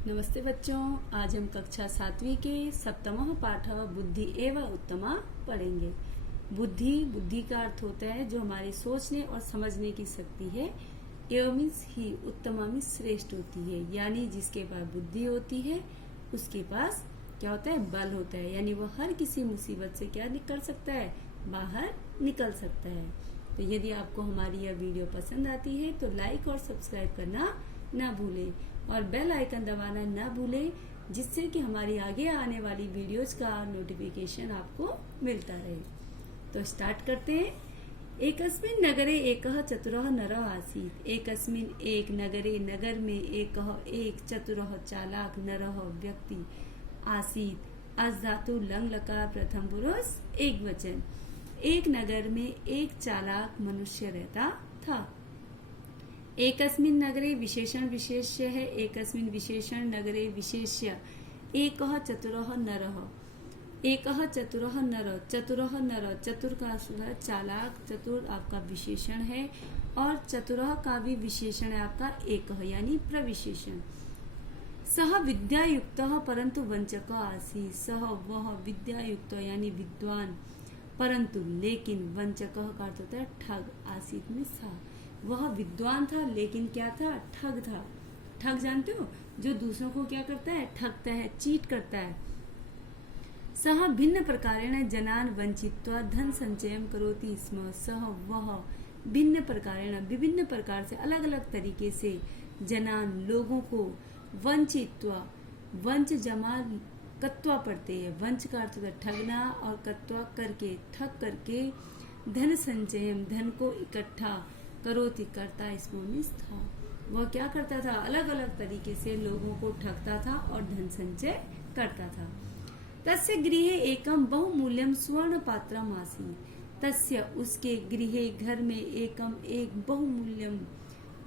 नमस्ते बच्चों, आज हम कक्षा 7वीं के सप्तमः पाठः बुद्धि एवं उत्तमा पढ़ेंगे। बुद्धि का अर्थ होता है जो हमारी सोचने और समझने की शक्ति है। एवं मीन्स ही, उत्तमा मीन्स श्रेष्ठ होती है, यानी जिसके पास बुद्धि होती है उसके पास क्या होता है, बल होता है, यानी वो हर किसी मुसीबत से क्या कर सकता है, बाहर निकल सकता है। तो यदि आपको हमारी यह वीडियो पसंद आती है तो लाइक और सब्सक्राइब करना ना भूलें और बेल आइकन दबाना ना भूलें, जिससे कि हमारी आगे आने वाली वीडियोज का नोटिफिकेशन आपको मिलता रहे। तो स्टार्ट करते हैं। एकस्मिन् नगरे एकः चतुरः नरः आसीत्। एकस्मिन् एक नगरे, नगर में एक चतुरः चालाक नरः व्यक्ति आसीत्। अस् धातु लंग लकार प्रथम पुरुष एक वचन। एक नगर में एक चालाक मनुष्य रहता था। एकस्मिन् नगरे विशेषण विशेष्य है। एकस्मिन् विशेषण नगरे विशेष्य एकः चतुरः नरः। एकः चतुरः नर, चतुरः नर, चतुर का अर्थ है चालाक। चतुर आपका विशेषण है और चतुरः का भी विशेषण है आपका एकः, यानी प्रविशेषण। सह विद्यायुक्तः परंतु वंचक आसीत्। सह वह विद्यायुक्त यानी विद्वान, परंतु लेकिन वंचकः का अर्थ होता है ठग। आसीत् में सा, वह विद्वान था लेकिन क्या था, ठग था। ठग जानते हो, जो दूसरों को क्या करता है, ठगता है, चीट करता है। सह भिन्न प्रकारेण जनान वंचित्वा धन संचयम करोति स्म। सह वह भिन्न प्रकारेण, विभिन्न प्रकार से, अलग अलग तरीके से, जनान लोगों को, वंचित्वा, वंच जमा कत्वा पढ़ते हैं। वंच का अर्थ है ठगना और कत्वा करके, ठग करके, धन संचयम धन को इकट्ठा, करोति करता, इसमें था। वह क्या करता था, अलग अलग तरीके से लोगों को ठगता था और धन संचय करता था। तस्य गृहे एकम बहुमूल्यम स्वर्ण पात्रम आसीत्। तस्य उसके गृहे घर में एकम एक बहुमूल्यम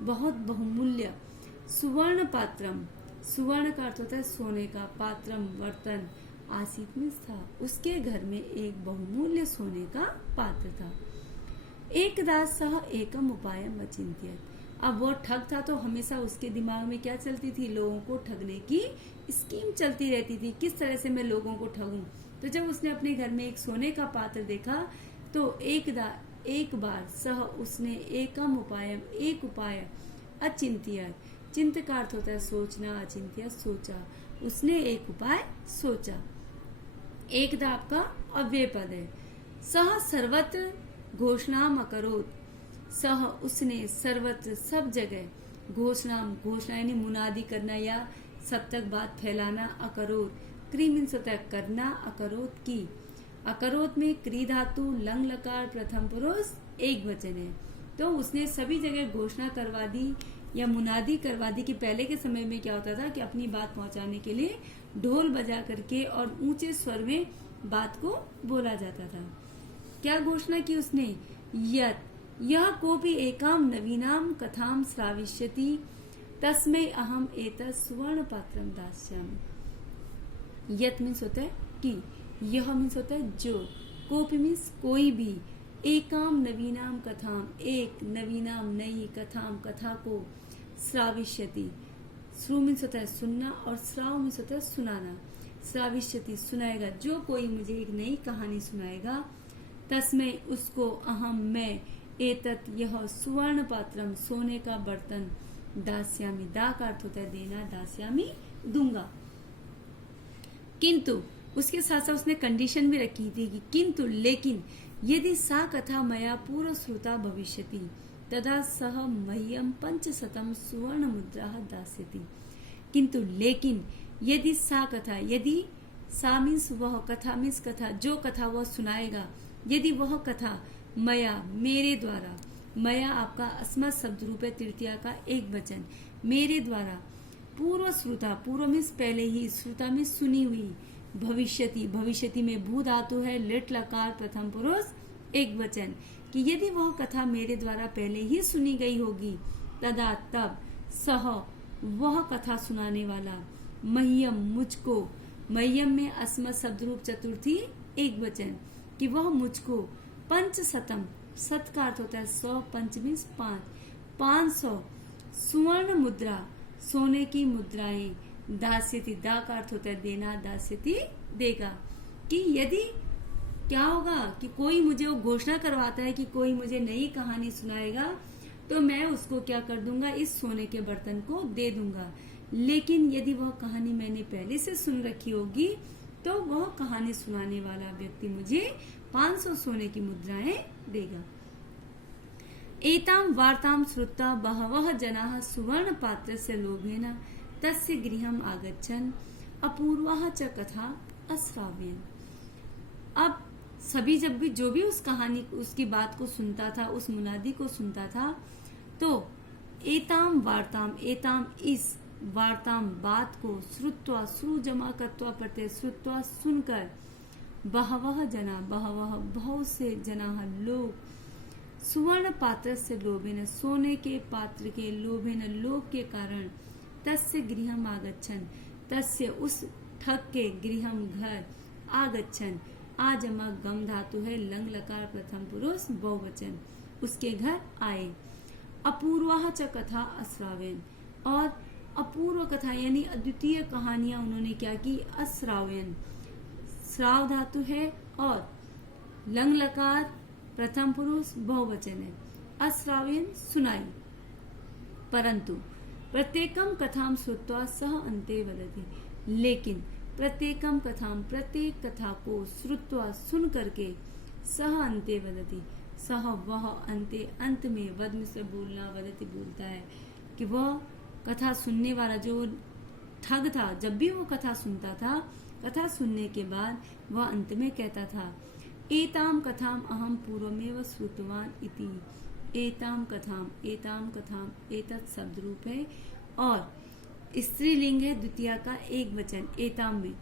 बहुत बहुमूल्य सुवर्ण पात्रम, सुवर्ण का अर्थ होता है सोने का, पात्रम बर्तन, आसीत् में था। उसके घर में एक बहुमूल्य सोने का पात्र था। एकदा सह एकम उपायम अचिंत्यत। अब वो ठग था तो हमेशा उसके दिमाग में क्या चलती थी, लोगों को ठगने की स्कीम चलती रहती थी, किस तरह से मैं लोगों को ठगूं। तो जब उसने अपने घर में एक सोने का पात्र देखा तो एक बार सह उसने एकम उपायम एक उपाय अचिंत्य, चिंत का अर्थ होता है सोचना, अचिंत्य सोचा, उसने एक उपाय सोचा। एकदा आपका अव्यय पद है। सह सर्वत्र घोषणाम अकरोत। सह उसने सर्वत्र सब जगह, घोषणाम घोषणा यानी मुनादी करना या सब तक बात फैलाना, अकरोत क्री मीन्स होता है करना, अकरोत की। अकरोत में क्री धातु लंग लकार प्रथम पुरुष एक वचन है। तो उसने सभी जगह घोषणा करवा दी या मुनादी करवा दी कि पहले के समय में क्या होता था कि अपनी बात पहुंचाने के लिए ढोल बजा करके और ऊंचे स्वर में बात को बोला जाता था। क्या घोषणा की उसने, यत यह कोपि एकाम नवीनाम कथाम श्राविष्यति तस्मै अहम एतत् सुवर्ण पात्रम दास्यामि। यत मीन्स होता है कि, यह मीन्स होता है जो, कोपि मीन्स कोई भी, एकाम नवीनाम कथाम एक, नवीनाम नई, कथाम कथा को, श्राविष्यति श्रु मीन्स होता है सुनना और श्राव मीन्स होता है सुनाना। श्राविष्यति सुनाएगा, जो कोई मुझे एक नई कहानी सुनाएगा, तस्मै उसको, अहम मैं, एतत् यह सुवर्ण पात्रम सोने का बर्तन, दास्यामी दा का अर्थ होता है देना, दास्यामी दूंगा। किंतु उसके साथ साथ उसने कंडीशन भी रखी थी कि किंतु लेकिन यदि सा कथा मया पूर्व श्रुता भविष्यति तदा सह मह्यम 500 सुवर्ण मुद्रा दास्यति। किंतु लेकिन यदि सा कथा, यदि सा मीन्स वह, कथा मीन्स कथा, जो कथा वह सुनाएगा, यदि वह कथा मया मेरे द्वारा, मया आपका अस्मत् शब्द रूप है तृतीया का एक वचन, मेरे द्वारा, पूर्व श्रुता, पूर्व मीन्स पहले ही, श्रुता में सुनी हुई, भविष्यति, भविष्यति में भू धातु है, लिट लकार प्रथम पुरुष एक वचन, कि यदि वह कथा मेरे द्वारा पहले ही सुनी गई होगी, तदा तब, सह वह कथा सुनाने वाला, मह्यम मुझको, मह्यम में अस्मत् शब्द रूप चतुर्थी एक वचन, कि वह मुझको 500, सत का अर्थ होता है 100, पंच मीन्स 500 सुवर्ण मुद्रा, सोने की मुद्राएं दास्यति, दा का अर्थ होता है देना, दास्यति देगा। कि यदि क्या होगा कि कोई मुझे वो घोषणा करवाता है कि कोई मुझे नई कहानी सुनाएगा, तो मैं उसको क्या कर दूंगा, इस सोने के बर्तन को दे दूंगा। लेकिन यदि वह कहानी मैंने पहले से सुन रखी होगी, तो वह कहानी सुनाने वाला व्यक्ति मुझे 500 सोने की मुद्राएं देगा। एताम वार्ताम श्रुत्वा बहवः जनाः सुवर्ण पात्रस्य लोभेन तस्य गृहम् आगच्छन् अपूर्वाः च कथा अश्राव्यन्। अब सभी जब भी जो भी उस कहानी उसकी बात को सुनता था, उस मुनादी को सुनता था, तो एताम वार्ताम, एताम इस वार्ताम बात को श्रुत्वा, श्रु जमा कत्वा प्रत्यय श्रुत्वा सुनकर, बहवः जना, बहवः बहुत से जना लोग, सुवर्ण पात्र से लोभेन सोने के पात्र के लोभेन लोभ के कारण, तस्य गृहम आगच्छन तस्य उस ठग के गृहम घर, आगच्छन आजमा गम धातु है, लंग लकार प्रथम पुरुष बहुवचन, उसके घर आए। अपूर्वाह च कथा अश्राव्यन, और अपूर्व कथा यानी अद्वितीय कहानियां उन्होंने क्या की, अश्राव्यन, श्राव धातु है और लंग लकार प्रथम पुरुष बहुवचन है, अश्राव्यन सुनाई। परंतु प्रत्येकम कथाम श्रुत्वा सह अन्ते वदति, लेकिन प्रत्येकम कथाम प्रत्येक कथा को श्रुत्वा सुन करके, सह अन्ते वदति, सह वह, अन्ते अंत में, वद में से बोलना, वदति बोलता है कि वह कथा सुनने वाला जो ठग था, जब भी वो कथा सुनता था, कथा सुनने के बाद वह अंत में कहता था, एताम कथाम अहम पूर्वमेव श्रुतवान इति। एताम कथाम, एताम कथाम, एतत् शब्द रूप है और स्त्रीलिंग है, द्वितीय का एक वचन एताम में।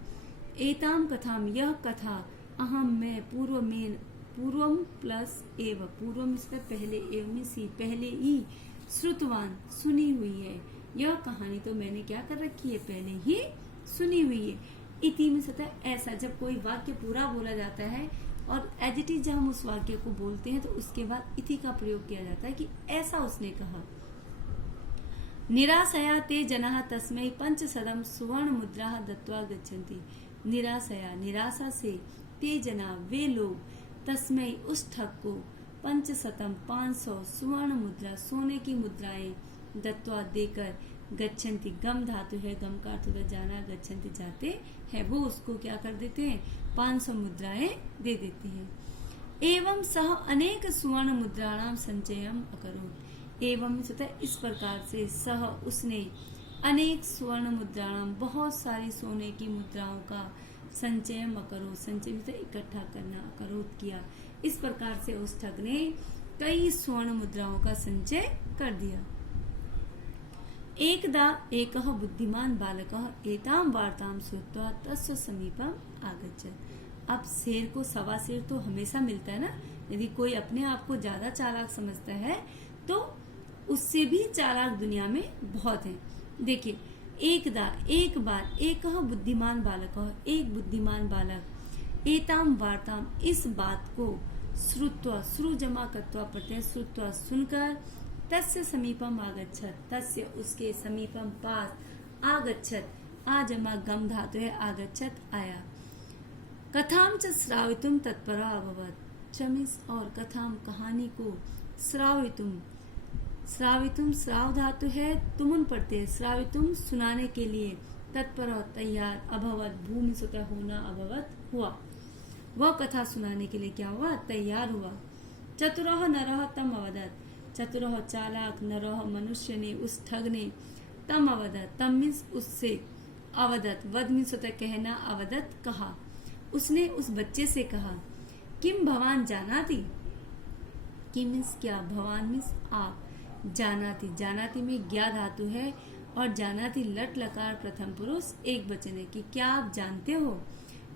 एताम कथाम, यह कथा, अहम मैं, पूर्व में, पूर्वम प्लस एव, पूर्वम इसका पहले, एव में सी, पहले ही, श्रुतवान सुनी हुई है, यह कहानी तो मैंने क्या कर रखी है, पहले ही सुनी हुई है। इति में सता ऐसा, जब कोई वाक्य पूरा बोला जाता है और एज इट इज जब हम उस वाक्य को बोलते हैं तो उसके बाद इति का प्रयोग किया जाता है कि ऐसा उसने कहा। निराशया ते जनाः तस्मै पंचशतम सुवर्ण मुद्रा दत्वा गच्छन्ति। निराशया, निराशा से, ते जना वे लोग, तस्मै उस ठग को, 500 सुवर्ण मुद्रा सोने की मुद्राएं, दत्वा देकर, गच्छन्ति गम धातु है, गम का अर्थ होता जाना, गच्छन्ति जाते हैं, वो उसको क्या कर देते हैं, 500 मुद्राएं दे देते हैं। एवं सह अनेक सुवर्ण मुद्राणाम संचयम अकरोत्। एवं इस प्रकार से सह उसने अनेक सुवर्ण मुद्राणाम बहुत सारी सोने की मुद्राओं का संचयम अकरोत्, संचय में इकट्ठा करना, अकरोत् किया। इस प्रकार से उस ठग ने कई स्वर्ण मुद्राओं का संचय कर दिया। एकदा एकः बुद्धिमान बालकः एतां वार्तां श्रुत्वा तस्य समीपम् आगच्छत्। अब शेर को सवा शेर तो हमेशा मिलता है ना, यदि कोई अपने आप को ज्यादा चालाक समझता है तो उससे भी चालाक दुनिया में बहुत है। देखिए, एकदा एक बार, एकः बुद्धिमान बालकः एक बुद्धिमान बालक, एताम वार्ताम इस बात को, श्रुत्वा श्रु जमा कत्वा प्रत्यय श्रुत्वा सुनकर, तस्य समीपम आगच्छत् तस्य उसके समीपम पास, आगच्छत् आजमा गम धातु है, आगच्छत् आया, कथाम च श्रावितुम तत्परा अभवत्, चमिस और कथाम कहानी को, श्रावितुम, श्रावितुम श्राव धातु है, तुमुन प्रत्यय, श्रावितुम सुनाने के लिए, तत्पर तैयार, अभवत भूमि स्वतः होना, अभवत हुआ, वह कथा सुनाने के लिए क्या हुआ, तैयार हुआ। चतुरः नरः तम अवदत्, चतुरः चालाक, नरः मनुष्य ने, उस ठग ने, तम अवदत्, तम मीन्स उससे, अवदत् वद मीन्स स्वतः कहना, अवदत् कहा, उसने उस बच्चे से कहा, किम भवान जानाति, किम मीन्स क्या, भवान मीन्स आप, जानाति, जानाति में ज्ञा धातु है और जानाति लट लकार प्रथम पुरुष एक वचन है कि क्या आप जानते हो,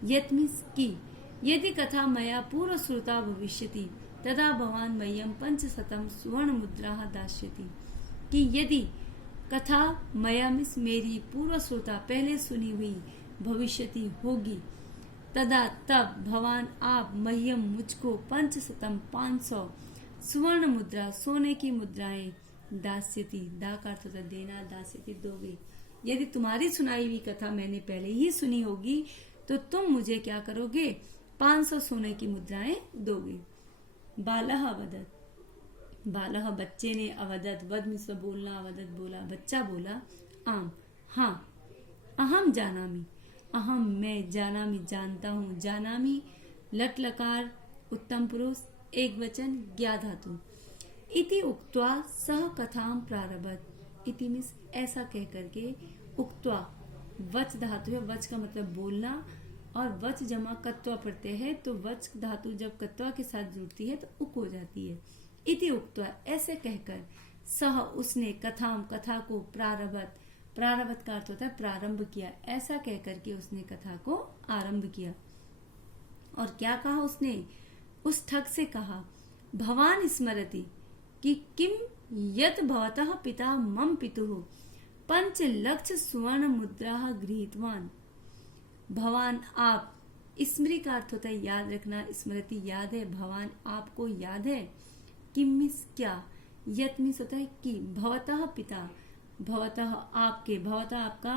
यत मीन्स की, यदि कथा मया पूर्व श्रुता भविष्यति तदा भवान मह्यम 500 सुवर्ण मुद्रा दास्यति, कि यदि कथा मया मीन्स मेरी पूर्व श्रोता पहले सुनी हुई, भविष्यति होगी, तदा तब भवान आप, मह्यम मुझको, 500 सुवर्ण मुद्रा सोने की मुद्राएं, दास्यति दा का अर्थ होता देना, दास्यति दोगे, यदि तुम्हारी सुनाई हुई कथा मैंने पहले ही सुनी होगी तो तुम मुझे क्या करोगे, 500 सोने की मुद्राएं दोगे। बालः अवदत्, बालः बच्चे ने, अवदत् वद मिश्र बोलना, अवदत् बोला, बच्चा बोला, आम हाँ, अहम जानामि, अहम मैं, जानामि जानता हूँ, जानामि लट लकार उत्तम पुरुष एक वचन ज्ञा धातु, इति उक्त्वा सह कथाम प्रारभत, इति मीन्स ऐसा कह करके, उक्त्वा वच धातु है, वच का मतलब बोलना और वच जमा कत्वा प्रत्यय है, तो वच धातु जब कत्वा के साथ जुड़ती है तो उक हो जाती है। इति उक्त्वा ऐसे कहकर, सह उसने, कथाम कथा को, प्रारभत, प्रारभत का अर्थ होता है प्रारंभ किया, ऐसा कह करके उसने कथा को आरंभ किया। और क्या कहा उसने, उस ठग से कहा, भवान स्मरति कि किम यत भवतः पिता मम पितुः 5 लक्ष सुवर्ण मुद्रा गृहीतवान। भवान आप, स्मृति का अर्थ होता है याद रखना, स्मृति याद है, भवान आपको याद है, किम मीन्स क्या, यत मीन्स होता है कि, भवतः पिता, भवतः आपके, भवतः आपका,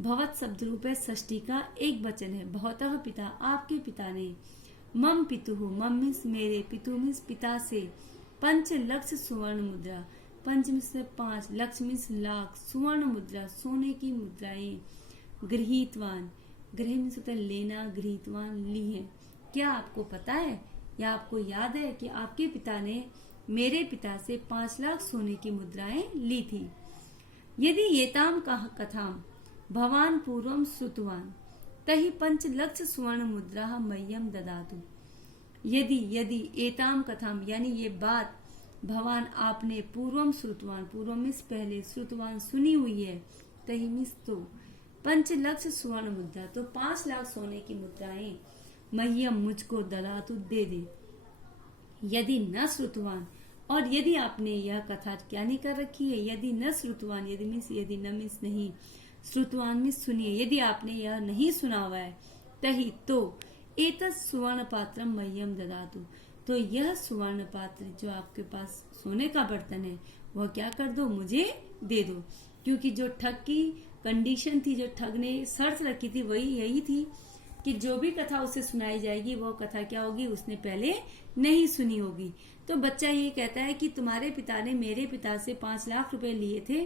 भवत शब्द रूप है षष्ठी का एक वचन है, भवतः पिता आपके पिता ने, मम पितुः, मम मीन्स मेरे, पितु मीन्स पिता से, 5 लक्ष सुवर्ण मुद्रा, 5 मीन्स 5, लक्ष मीन्स लाख, सुवर्ण मुद्रा सोने की मुद्राएं, गृहीतवान, गृह मीन्स होता है लेना, गृहीतवान ली है। क्या आपको पता है या आपको याद है कि आपके पिता ने मेरे पिता से 5 लाख सोने की मुद्राएं ली थी। यदि येताम कथाम भवान पूर्वम श्रुतवान तहि 5 लक्ष सुवर्ण मुद्रा मह्यम ददातु। यदि एताम कथाम यानी ये बात भवान आपने पूर्वम श्रुतवान, पूर्वम मीन्स पहले, श्रुतवान सुनी हुई है, तही मीन्स तो, 5 लक्ष सुवर्ण मुद्रा तो 5 लाख सोने की मुद्राएं, मह्यम मुझको, ददातु दे दे। यदि न श्रुतवान, और यदि आपने यह कथा क्या नहीं कर रखी है, यदि न श्रुतवान, यदि मीन्स यदि न मीन्स नहीं, श्रुतवान मीन्स सुनिए, यदि आपने यह नहीं सुना हुआ है, तही तो एतत् सुवर्ण पात्र मह्यम ददातु, तो यह सुवर्ण पात्र जो आपके पास सोने का बर्तन है वह क्या कर दो, मुझे दे दो। क्योंकि जो ठग की कंडीशन थी, जो ठग ने शर्त रखी थी, वही यही थी कि जो भी कथा उसे सुनाई जाएगी वो कथा क्या होगी, उसने पहले नहीं सुनी होगी। तो बच्चा ये कहता है कि तुम्हारे पिता ने मेरे पिता से 5 लाख रुपए लिए थे,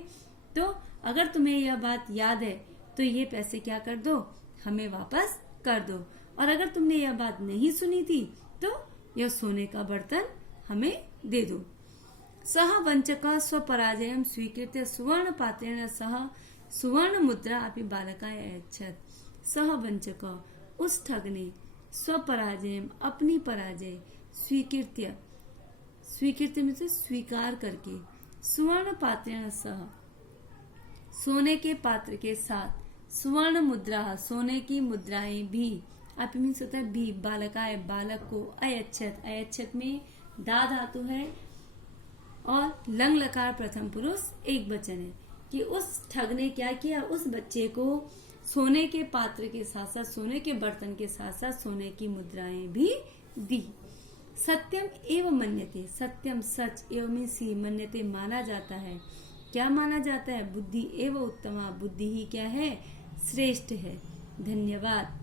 तो अगर तुम्हें यह बात याद है तो ये पैसे क्या कर दो, हमें वापस कर दो, और अगर तुमने यह बात नहीं सुनी थी तो यह सोने का बर्तन हमें दे दो। सह वंचक स्वपराजयम स्वीकृत्य सुवर्ण पात्रेण सह सुवर्ण मुद्रा अपि बालकाय अयच्छत्। सह वंचक उस ठग ने, स्वपराजयम अपनी पराजय, स्वीकृत्य, स्वीकृत्य में से स्वीकार करके, सुवर्ण पात्रेण सह सोने के पात्र के साथ, सुवर्ण मुद्रा सोने की मुद्राएं भी, अपि मीन्स होता है भी, बालकाय बालक को, अयच्छत्, अयच्छत् में दा धातु है और लंग लकार प्रथम पुरुष एक वचन है, कि उस ठग ने क्या किया, उस बच्चे को सोने के पात्र के साथ साथ, सोने के बर्तन के साथ साथ सोने की मुद्राएं भी दी। सत्यम एवं मन्यते, सत्यम सच, एवं मीन्स ही, मन्यते माना जाता है, क्या माना जाता है, बुद्धि एवं उत्तमा, बुद्धि ही क्या है, श्रेष्ठ है। धन्यवाद।